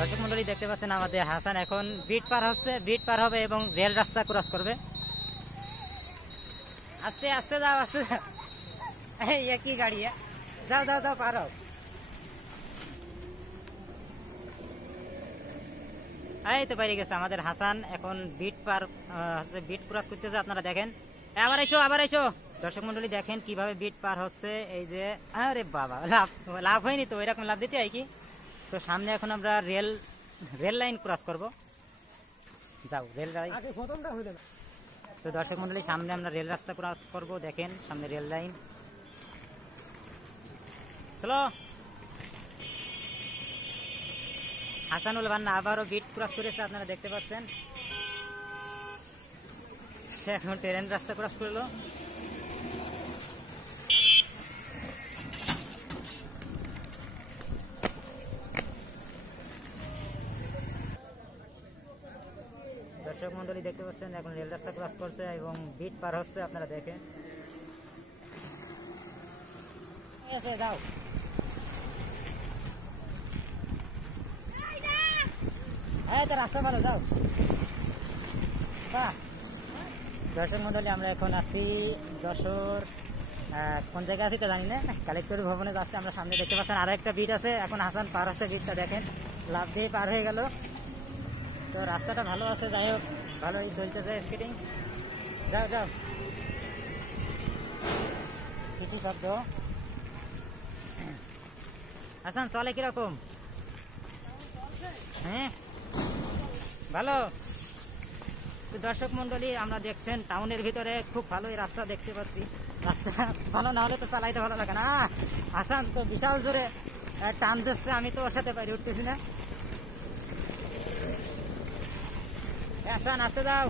দর্শক মন্ডলী দেখতে পাচ্ছেন আমাদের হাসান এখন বিট পার হচ্ছে, বিট পার হবে এবং রেল রাস্তা ক্রস করবে। আস্তে আস্তে যাও, আস্তে যাও। এই কি গাড়ি, যাও যাও যাও, পার হও। এই তো পারি গেছে আমাদের হাসান, এখন বিট পার হচ্ছে, বিট ক্রস করতেছে। আপনারা দেখেন, আবার এসো আবার এসো। দর্শক মন্ডলী দেখেন কিভাবে বিট পার হচ্ছে। এই যে আরে বাবা, লাভ লাভ হয়নি তো, এরকম লাভ দিতে হয় কি। তো সামনে এখন আমরা রেল লাইন ক্রস করব। যাও রেল লাইন। তো দর্শক মন্ডলী সামনে আমরা রেল রাস্তা ক্রস করব। দেখেন সামনে রেল লাইন। চলো। হাসানুল বান্না আবারও বিট ক্রস করেছে, আপনারা দেখতে পাচ্ছেন। সে এখন ট্রেন রাস্তা ক্রস করলো। দর্শক মন্ডলী দেখতে পাচ্ছেন এখন রেল রাস্তা ক্রস করছে এবং বিট পার হচ্ছে, আপনারা দেখেন। যাও তো রাস্তা ভালো, যাও। বাহ। দর্শক মন্ডলী আমরা এখন আছি যশোর, কোন জায়গায় আছি তো জানি না, কালেক্টর ভবনে যাচ্ছে। আমরা সামনে দেখতে পাচ্ছেন আরো একটা বিট আছে। এখন হাসান পার হচ্ছে বিটটা, দেখেন লাভ দিয়ে পার হয়ে গেল। তো রাস্তাটা ভালো আছে, যাই হোক ভালোই চলতেছে স্কেটিং। যাও যাও। কিছু শব্দ। হাসান চলে কিরকম? হ্যাঁ ভালো। তো দর্শক মন্ডলী আমরা দেখছেন টাউনের ভিতরে খুব ভালোই রাস্তা দেখতে পাচ্ছি। রাস্তা ভালো না হলে তো চালাইতে ভালো লাগে না। হাসান তো বিশাল জোরে টান দিচ্ছে, আমি তো ওর সাথে বাইরে উঠতেছি না। হাসান আসতে দাও।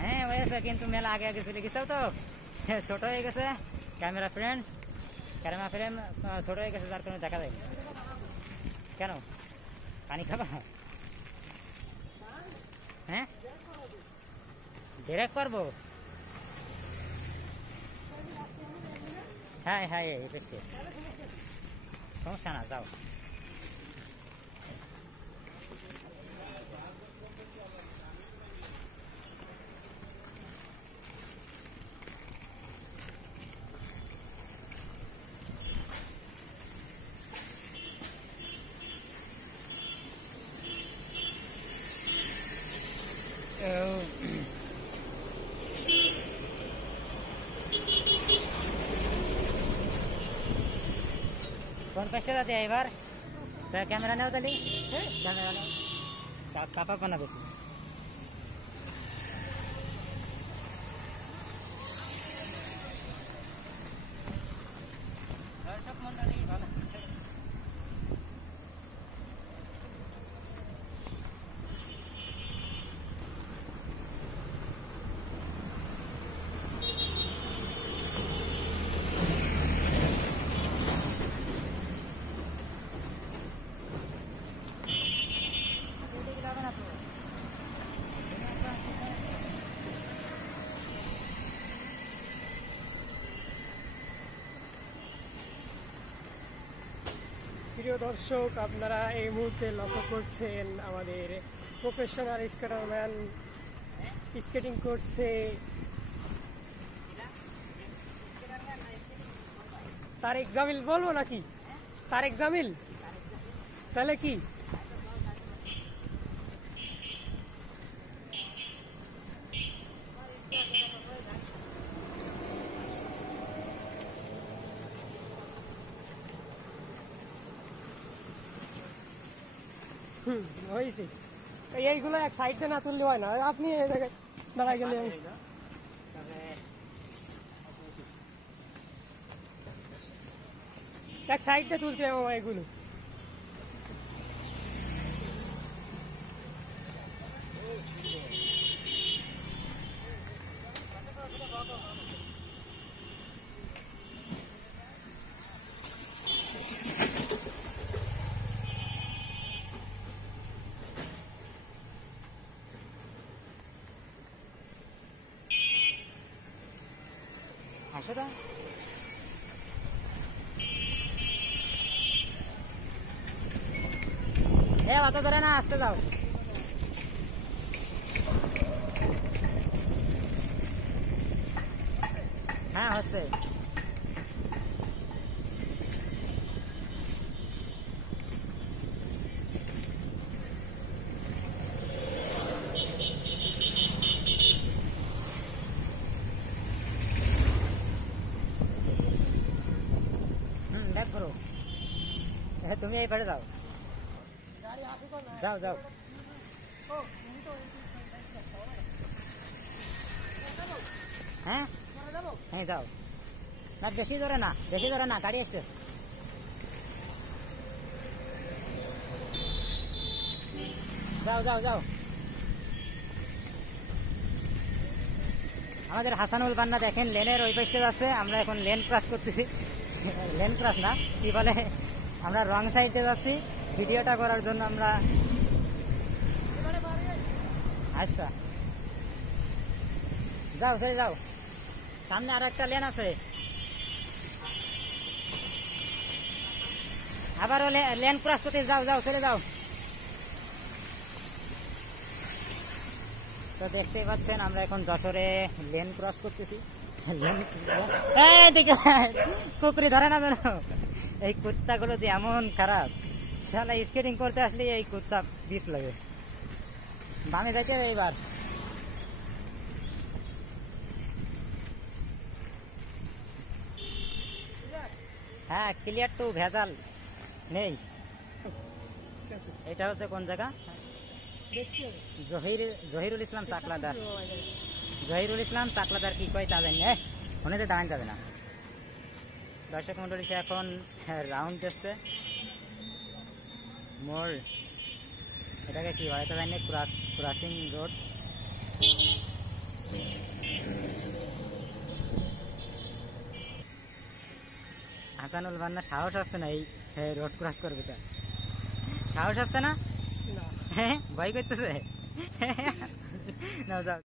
হ্যাঁ হয়েছে, কিন্তু মেলা আগে আগে চলে গেছে তো, ছোট হয়ে গেছে ক্যামেরা ফ্রেম ছোট হয়ে গেছে, যার কারণে দেখা যায়। কেন পানি খাবা? হ্যাঁ ডিরেক্ট করবো। হ্যাঁ হ্যাঁ সমস্যা না, যাও। কোন পাশে যাতে এবার ক্যামেরা নেও তাহলে, ক্যামেরা নেও, কাপা বানাবে। দর্শক মন্ডলী ভালো। প্রিয় দর্শক, আপনারা এই মুহূর্তে লক্ষ্য করছেন আমাদের প্রফেশনাল স্কেটারম্যান স্কেটিং করছে। তারেক জামিল বলবো নাকি? তারেক জামিল তাহলে কি? হয়েছে, এইগুলো এক সাইডে না তুললে হয় না। আপনি এই জায়গায় দাঁড়ায় গেলে এক সাইডে তুলতে হবে এগুলো। আসো তো। অত ধরে না, আসতে যাও। হ্যাঁ হচ্ছে। দেখ করো, তুমি এই পারে যাও, যাও যাও। হ্যাঁ হ্যাঁ যাও না, বেশি ধরে না, বেশি ধরে না, গাড়ি আসতে। যাও যাও যাও। আমাদের হাসানুল বান্না দেখেন লেনের ওই পাশে যাচ্ছে, আমরা এখন লেন ক্রস করতেছি। লেন ক্রস না, কি বলে, আমরা রং সাইডে যাচ্ছি ভিডিওটা করার জন্য আমরা। আচ্ছা যাও, চলে যাও, সামনে আর একটা লেন আছে, আবারও লেন ক্রস করতে। যাও যাও, চলে যাও। তো দেখতেই পাচ্ছেন আমরা এখন যশোরে লেন ক্রস করতেছি। কুকুরি ধরে না যেন, এই কুত্তাগুলো যে এমন খারাপ, শালা স্কেটিং করতে আসলে এই কুত্তা বিষ লাগে। বামে যাইতে এইবার। হ্যাঁ ক্লিয়ার টু, ভেজাল নেই। এটা হচ্ছে কোন জায়গা? জহিরুল ইসলাম চাকলাদার। জহিরুল ইসলাম চাকলাদার কি কয় তা জানি না, ওনাদের দাঁড়ান যাবে না। দর্শক মন্ডলী, সে এখন রাউন্ড দিচ্ছে মোড়, এটাকে কি বলে তা জানি না, ক্রসিং রোড। হাসানুল বান্না সাহস আসছে না এই রোড ক্রস করবে, তা সাহস আসছে না, হ্যাঁ ভয় করতেছে। না যাও।